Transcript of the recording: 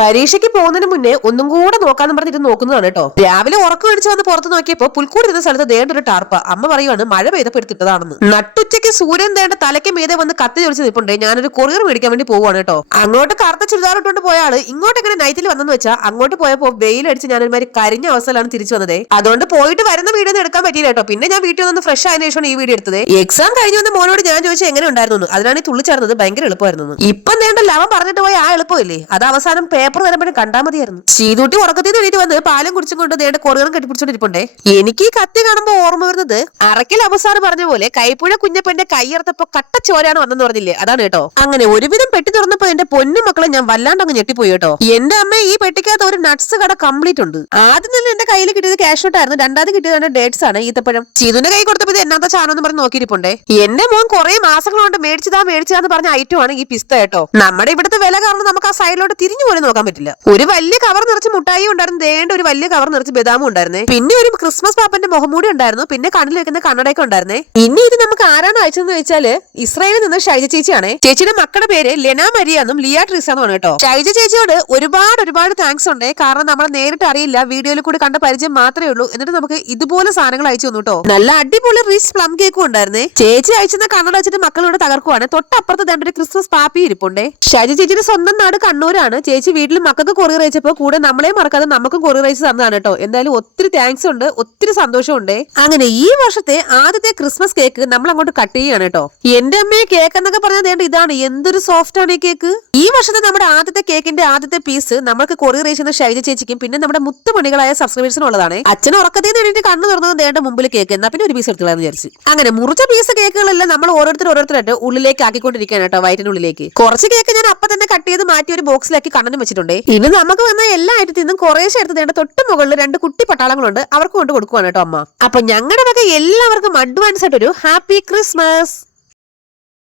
പരീക്ഷയ്ക്ക് പോകുന്നതിന് മുന്നേ ഒന്നും കൂടെ നോക്കാന്ന് പറഞ്ഞിട്ട് നോക്കുന്നതാണ് കേട്ടോ. രാവിലെ ഉറക്കം അടിച്ച് വന്ന് പുറത്ത് നോക്കിയപ്പോ പുൽക്കൂടി ഇരുന്ന സ്ഥലത്ത് ദേണ്ട ഒരു ടാർപ്പ. അമ്മ പറയുവാണ് മഴ പെയ്തപ്പോ എടുത്തിട്ടതാണെന്ന്. നട്ടുച്ചയ്ക്ക് സൂര്യൻ ദേണ്ട തലയ്ക്ക് മീതെ വന്ന് കത്തി ചോദിച്ച് നിൽപ്പുണ്ട്. ഞാനൊരു കൊറിയർ മേടിക്കാൻ വേണ്ടി പോവാണ് കേട്ടോ. അങ്ങോട്ട് കറുത്ത ചുരിദാർ ഇട്ടുകൊണ്ട് പോയ ആള് ഇങ്ങോട്ട് എങ്ങനെ നൈറ്റിൽ വന്നെന്ന് വെച്ചാൽ അങ്ങോട്ട് പോയപ്പോ വെയിലടിച്ച് ഞാനൊരുമാതിരി കരിഞ്ഞ അവസ്ഥയിലാണ് തിരിച്ചു വന്നത്. അതുകൊണ്ട് പോയിട്ട് വരുന്ന വീഡിയോ ഒന്നും എടുക്കാൻ പറ്റിയില്ല കേട്ടോ. പിന്നെ ഞാൻ വീട്ടിൽ വന്ന് ഫ്രഷ് ആയതിനു ശേഷമാണ് ഈ വീഡിയോ എടുത്തത്. എക്സാം കഴിഞ്ഞ് വന്ന മോനോട് ഞാൻ ചോദിച്ചാൽ എങ്ങനെ ഉണ്ടായിരുന്നു, അതിനാണ് ഈ തുള്ളിച്ചേർന്നത്. ഭയങ്കര എളുപ്പമായിരുന്നു. ഇപ്പം ദേണ്ട ലവൻ പറഞ്ഞിട്ട് പോയ ആ എളുപ്പമില്ലേ, അത് അവസാനം പേപ്പർ വരുമ്പോഴും കണ്ടാൽ മതിയായിരുന്നു. ശ്രീതുട്ടി ഉറക്കത്തിൽ നിന്ന് എണീറ്റ് വന്ന് പാലും കുടിച്ചും കൊണ്ട് ദേണ്ട കൊറിയറും കെട്ടിപ്പിടിച്ചോണ്ടിരിപ്പുണ്ടേ. എനിക്ക് ഈ കത്തി കാണുമ്പോ ഓർമ്മ വരുന്നത് അറക്കൽ അവസാനം പറഞ്ഞ പോലെ കൈപ്പുഴ കുഞ്ഞപ്പന്റെ കൈയർത്തപ്പോ കട്ടച്ചോരാണ് വന്നെന്ന് പറഞ്ഞില്ലേ, അതാണ് കേട്ടോ. അങ്ങനെ ഒരുവിധം പെട്ടി തുറന്നപ്പോ എന്റെ പൊന്നു മക്കളെ ഞാൻ വല്ലാണ്ട് അങ്ങ് ഞെട്ടിപ്പോയി കേട്ടോ. എന്റെ അമ്മ ഈ പെട്ടിക്കകത്ത് ഒരു നട്ട്സ് കട കംപ്ലീറ്റ് ഉണ്ട്. ആദ്യം തന്നെ എന്റെ കയ്യിൽ കിട്ടിയത് ക്യാഷ് നോട്ടായിരുന്നു. രണ്ടാമത് കിട്ടിയത് ഡേറ്റ്സ് ആണ്, ഈത്തപ്പഴം. ചീതുന്റെ കൈ കൊടുത്തപ്പോ ഇത് എന്നാത്ത ചാനോന്ന് പറഞ്ഞ് നോക്കിയിരിപ്പുണ്ടേ. എന്റെ മോൻ കുറെ മാസങ്ങൾ കൊണ്ട് മേടിച്ചതാന്ന് പറഞ്ഞ ഐറ്റം ആണ് ഈ പിസ്ത കേട്ടോ. നമ്മുടെ ഇവിടുത്തെ വില കാരണം നമുക്ക് ആ സൈഡിലോട്ട് തിരിഞ്ഞു പോലും നോക്കാൻ പറ്റില്ല. ഒരു വലിയ കവർ നിറച്ച് മുട്ടായി ഉണ്ടായിരുന്നു, ദേണ്ട ഒരു വലിയ കവർ നിറച്ച് ബദാമും ഉണ്ടായിരുന്നേ. പിന്നെ ഒരു ക്രിസ്മസ് പാപ്പന്റെ മുഖംമൂടി ഉണ്ടായിരുന്നു, പിന്നെ കണ്ണിൽ വെക്കുന്ന കണ്ണടയൊക്കെ ഉണ്ടായിരുന്നേ. ഇനി ഇത് നമുക്ക് ആരാണ് അയച്ചതെന്ന് വെച്ചാല് ഇസ്രായേലിൽ നിന്ന് ഷൈജ ചേച്ചിയാണ്. ചേച്ചിയുടെ മക്കളുടെ പേര് ലെന മരിയ എന്നും ലിയ ട്രീസ എന്നുമാണ് കേട്ടോ. ഷൈജ ചേച്ചിയോട് ഒരുപാട് താങ്ക്സ് ഉണ്ട്. കാരണം നമ്മളെ നേരിട്ട് അറിയില്ല, വീഡിയോയിൽ കൂടി കണ്ട പരിചയം മാത്രമേ ഉള്ളൂ. എന്നിട്ട് നമുക്ക് ഇതുപോലെ സാധനങ്ങൾ അയച്ചു തന്നു കേട്ടോ. നല്ല അടിപൊളി റിച്ച് പ്ലം കേക്കും ഉണ്ടായിരുന്നേ. ചേച്ചി അയച്ചെന്ന കണ്ണട വെച്ചിട്ട് മക്കളോട് തകർക്കുവാണ്. തൊട്ടപ്പുറത്ത് ഒരു ക്രിസ്മസ് പാപ്പി ഇരിപ്പുണ്ടേ. ഷൈജ ചേച്ചിയുടെ സ്വന്തം നാട് കണ്ണൂരാണ്. ചേച്ചി വീട്ടിൽ മക്കൾക്ക് കൊറിയർ അയച്ചപ്പോ കൂടെ നമ്മളെ മറക്കാതെ നമുക്കും കൊറിയർ അയച്ച് തന്നതാണ് കേട്ടോ. എന്തായാലും ഒത്തിരി താങ്ക്സ് ഉണ്ട്, ഒത്തിരി സന്തോഷമുണ്ട്. അങ്ങനെ ഈ വർഷത്തെ ആദ്യത്തെ ക്രിസ്മസ് കേക്ക് നമ്മൾ അങ്ങോട്ട് കട്ട് ചെയ്യാണ് കേട്ടോ. എന്റെ അമ്മയെ കേക്ക് എന്നൊക്കെ പറഞ്ഞാൽ ഇതാണ്, എന്തൊരു സോഫ്റ്റ് ആണ് ഈ കേക്ക്. ഈ വർഷത്തെ നമ്മുടെ ആദ്യത്തെ കേക്കിന്റെ ആദ്യത്തെ പീസ് നമ്മൾക്ക് കൊറിയർ അയച്ചുന്ന ഷൈജ ചേച്ചിക്കും പിന്നെ നമ്മുടെ മുത്തുമണികളായ സബ്സ്ക്രൈബേഴ്സിനും ഉള്ളതാണ്. അച്ഛൻ ഉറക്കത്തിൽ നിന്ന് എണീറ്റ് കണ്ണു തുറന്നത് ദേണ്ട മുമ്പിൽ കേക്ക്, എന്നാ പിന്നെ ഒരു പീസ് എടുത്തുകളാന്ന് വിചാരിച്ചു. അങ്ങനെ മുറിച്ച പീസ് കേക്കുകളെല്ലാം നമ്മൾ ഓരോരുത്തരായിട്ട് ഉള്ളിലേക്ക് ആക്കിക്കൊണ്ടിരിക്കുകയാണ് കേട്ടോ, വയറ്റിനുള്ളിലേക്ക്. കുറച്ച് കേക്ക് ഞാൻ അപ്പൊ തന്നെ കട്ട് ചെയ്ത് മാറ്റി ഒരു ബോക്സിലാക്കി കണ്ണനും വെച്ചിട്ടുണ്ട്. ഇനി നമുക്ക് വന്ന എല്ലാ ഐറ്റത്തിൽ നിന്നും കുറേശ്ശെ എടുത്ത് ദേണ്ട തൊട്ട് മുകളിൽ 2 കുട്ടി പട്ടാളങ്ങളുണ്ട്, അവർക്ക് കൊണ്ട് കൊടുക്കുവാണ് കേട്ടോ അമ്മ. അപ്പൊ ഞങ്ങളുടെ വക എല്ലാവർക്കും അഡ്വാൻസ് ആയിട്ട് ഒരു ഹാപ്പി ക്രിസ്മസ്.